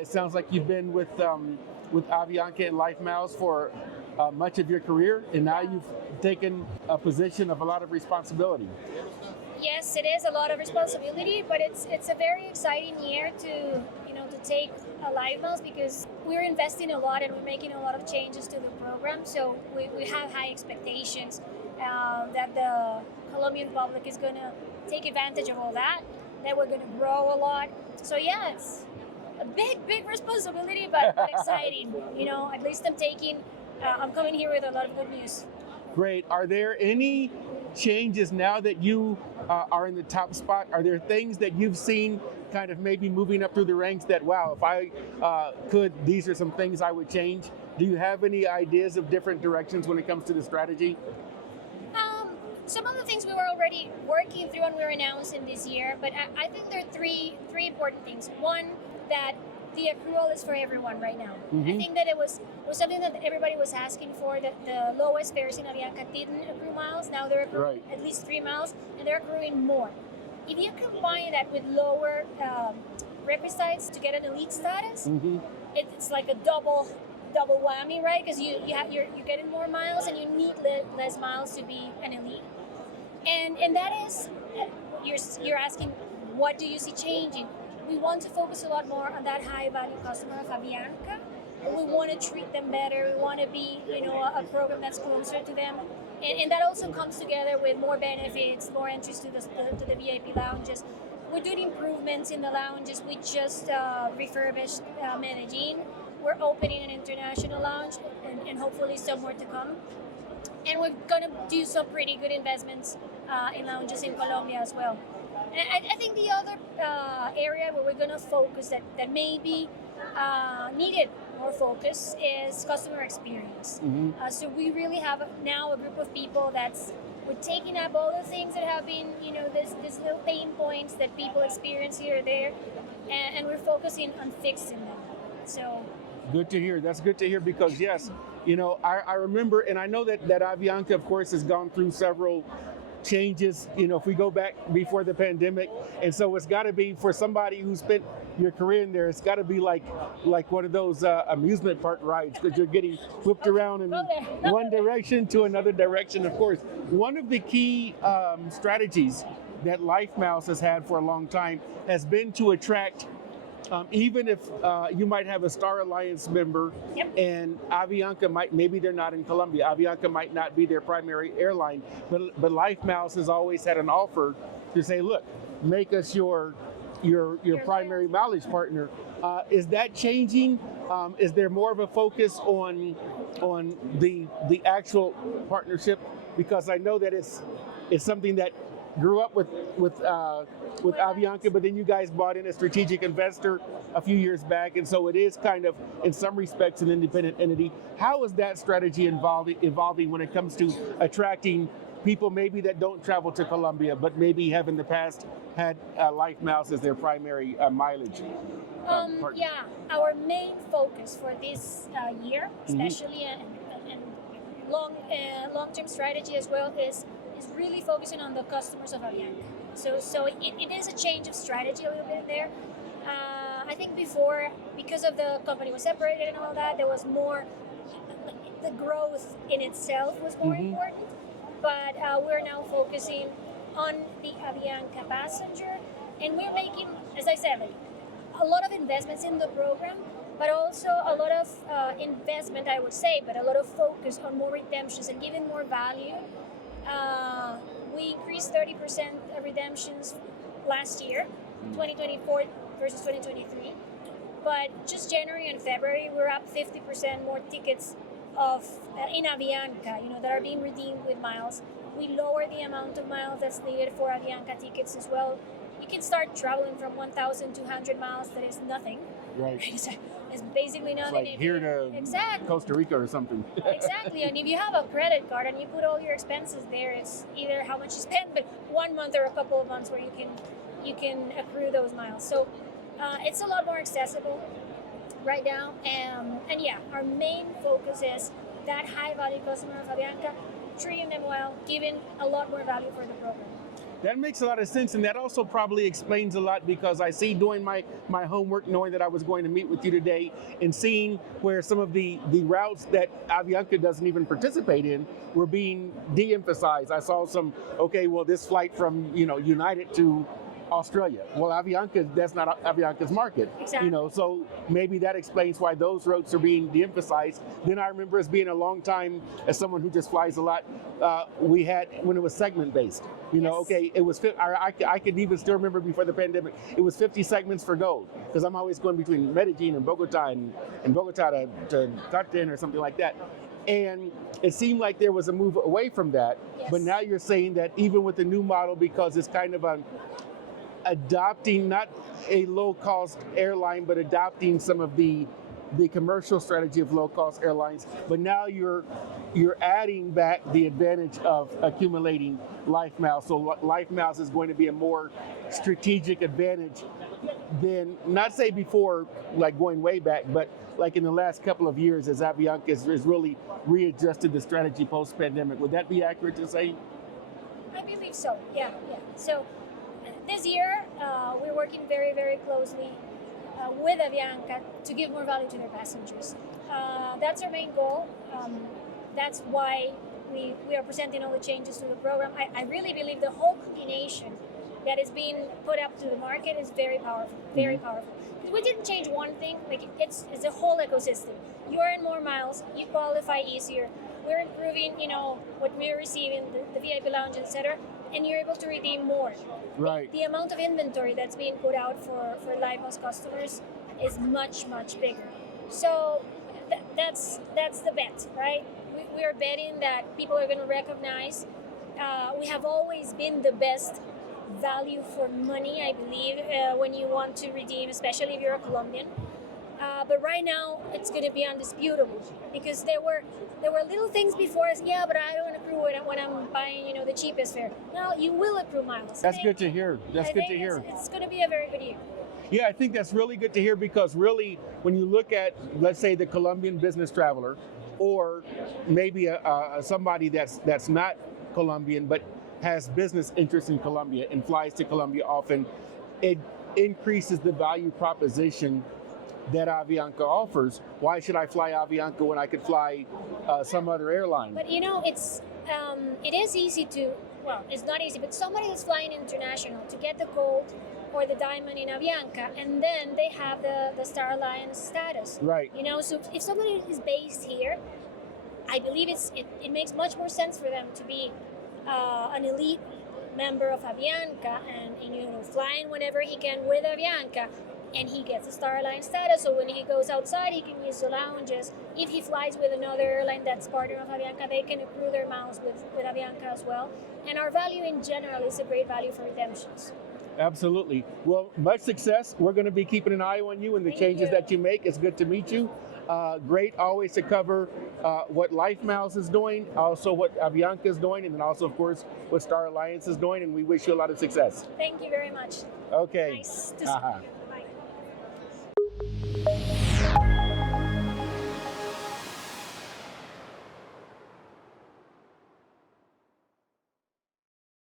It sounds like you've been with Avianca and LifeMiles for much of your career, and now you've taken a position of a lot of responsibility. Yes, it is a lot of responsibility, but it's a very exciting year to to take LifeMiles because we're investing a lot and we're making a lot of changes to the program. So we have high expectations that the Colombian public is going to take advantage of all that. That we're going to grow a lot. So yeah, it's a big responsibility, but exciting. At least I'm coming here with a lot of good news. Great. Are there any changes now that you are in the top spot? Are there things that you've seen kind of maybe moving up through the ranks that, wow, if I could, these are some things I would change? Do you have any ideas of different directions when it comes to the strategy? Some of the things we were already working through and we were announcing this year, but I think there are three important things. One, that the accrual is for everyone right now. Mm-hmm. I think that it was something that everybody was asking for, that the lowest fares in Avianca didn't accrue miles. Now they're accruing at least 3 miles, and they're accruing more. If you combine that with lower requisites to get an elite status, Mm-hmm. it's like a double whammy, right? Because you're getting more miles and you need less miles to be an elite. And that is, you're asking, what do you see changing? We want to focus a lot more on that high value customer of Avianca. We want to treat them better. We want to be, a program that's closer to them. And that also comes together with more benefits, more entries to the VIP lounges. We're doing improvements in the lounges. We just refurbished Medellin. We're opening an international lounge and hopefully some more to come. And we're going to do some pretty good investments in lounges in Colombia as well. And I think the other area where we're going to focus that maybe needed more focus is customer experience. Mm-hmm. So we really have now a group of people we're taking up all the things that have been, this little pain points that people experience here or there, and we're focusing on fixing them. So good to hear. That's good to hear because yes, I remember, and I know that Avianca, of course, has gone through several changes, if we go back before the pandemic. And so it's got to be, for somebody who spent your career in there, it's got to be like one of those amusement park rides, because you're getting whipped around in one direction to another direction. Of course, one of the key strategies that LifeMiles has had for a long time has been to attract even if you might have a Star Alliance member, Yep. and Avianca maybe they're not in Colombia, Avianca might not be their primary airline, but LifeMiles has always had an offer to say, look, make us your primary mileage partner. Is that changing? Is there more of a focus on the actual partnership? Because I know that it's something that grew up with Avianca, but then you guys brought in a strategic investor a few years back, and so it is kind of, in some respects, an independent entity. How is that strategy evolving when it comes to attracting people maybe that don't travel to Colombia, but maybe have in the past had LifeMiles as their primary mileage partner? Yeah, our main focus for this year, especially, and long-term strategy as well, is really focusing on the customers of Avianca. So it is a change of strategy a little bit there. I think before, because of the company was separated and all that, there was more, the growth in itself was more important. But we're now focusing on the Avianca passenger, and we're making, as I said, a lot of investments in the program, but also a lot of investment, I would say, but a lot of focus on more redemptions and giving more value. We increased 30% of redemptions last year, 2024 versus 2023. But just January and February, we're up 50% more tickets in Avianca, that are being redeemed with miles. We lower the amount of miles that's needed for Avianca tickets as well. You can start traveling from 1,200 miles. That is nothing. Right. It's basically nothing. It's like here to Costa Rica or something. Exactly. And if you have a credit card and you put all your expenses there, it's either how much you spend, but 1 month or a couple of months where you can accrue those miles. So it's a lot more accessible right now. And yeah, our main focus is that high value customer of Avianca, treating them well, giving a lot more value for the program. That makes a lot of sense, and that also probably explains a lot because I see doing my homework, knowing that I was going to meet with you today, and seeing where some of the routes that Avianca doesn't even participate in were being de-emphasized. I saw some, okay, well, this flight from United to Australia. Well, Avianca, that's not Avianca's market. Exactly. So maybe that explains why those routes are being de-emphasized. Then I remember as being a long time, as someone who just flies a lot, we had, when it was segment based, Yes. okay, it was, I could even still remember before the pandemic, it was 50 segments for gold, because I'm always going between Medellin and Bogotá, and Bogotá to Cartagena or something like that. And it seemed like there was a move away from that, Yes. but now you're saying that even with the new model, because it's kind of adopting not a low-cost airline, but adopting some of the commercial strategy of low-cost airlines. But now you're adding back the advantage of accumulating LifeMiles. So LifeMiles is going to be a more strategic advantage than, not say before, like going way back, but like in the last couple of years as Avianca has really readjusted the strategy post-pandemic. Would that be accurate to say? I believe so. Yeah. So this year, we're working very, very closely with Avianca to give more value to their passengers. That's our main goal. That's why we are presenting all the changes to the program. I really believe the whole combination that is being put up to the market is very powerful, very powerful. We didn't change one thing, like it's a whole ecosystem. You earn more miles, you qualify easier, we're improving, what we're receiving, the VIP lounge, etc., and you're able to redeem more. Right. The amount of inventory that's being put out for LifeMiles customers is much, much bigger. So that's the bet, right? We are betting that people are going to recognize we have always been the best value for money, I believe, when you want to redeem, especially if you're a Colombian. But right now, it's going to be undisputable because there were little things before us. Yeah, but I don't accrue it when I'm buying, the cheapest fare. No, you will accrue miles. That's good to hear. That's good to hear. It's going to be a very good year. Yeah, I think that's really good to hear because really, when you look at, let's say, the Colombian business traveler, or maybe somebody that's not Colombian but has business interests in Colombia and flies to Colombia often, it increases the value proposition that Avianca offers. Why should I fly Avianca when I could fly some other airline? But it is easy to, well, it's not easy, but somebody that's flying international to get the gold or the diamond in Avianca, and then they have the Star Alliance status. Right. So if somebody is based here, I believe it makes much more sense for them to be an elite member of Avianca and flying whenever he can with Avianca, and he gets a Star Alliance status, so when he goes outside he can use the lounges. If he flies with another airline that's partner of Avianca, they can accrue their miles with Avianca as well. And our value in general is a great value for redemptions. Absolutely. Well, much success. We're going to be keeping an eye on you and the changes that you make. It's good to meet you. Great always to cover what LifeMiles is doing, also what Avianca is doing, and then also, of course, what Star Alliance is doing, and we wish you a lot of success. Thank you very much. Okay. Nice to see you.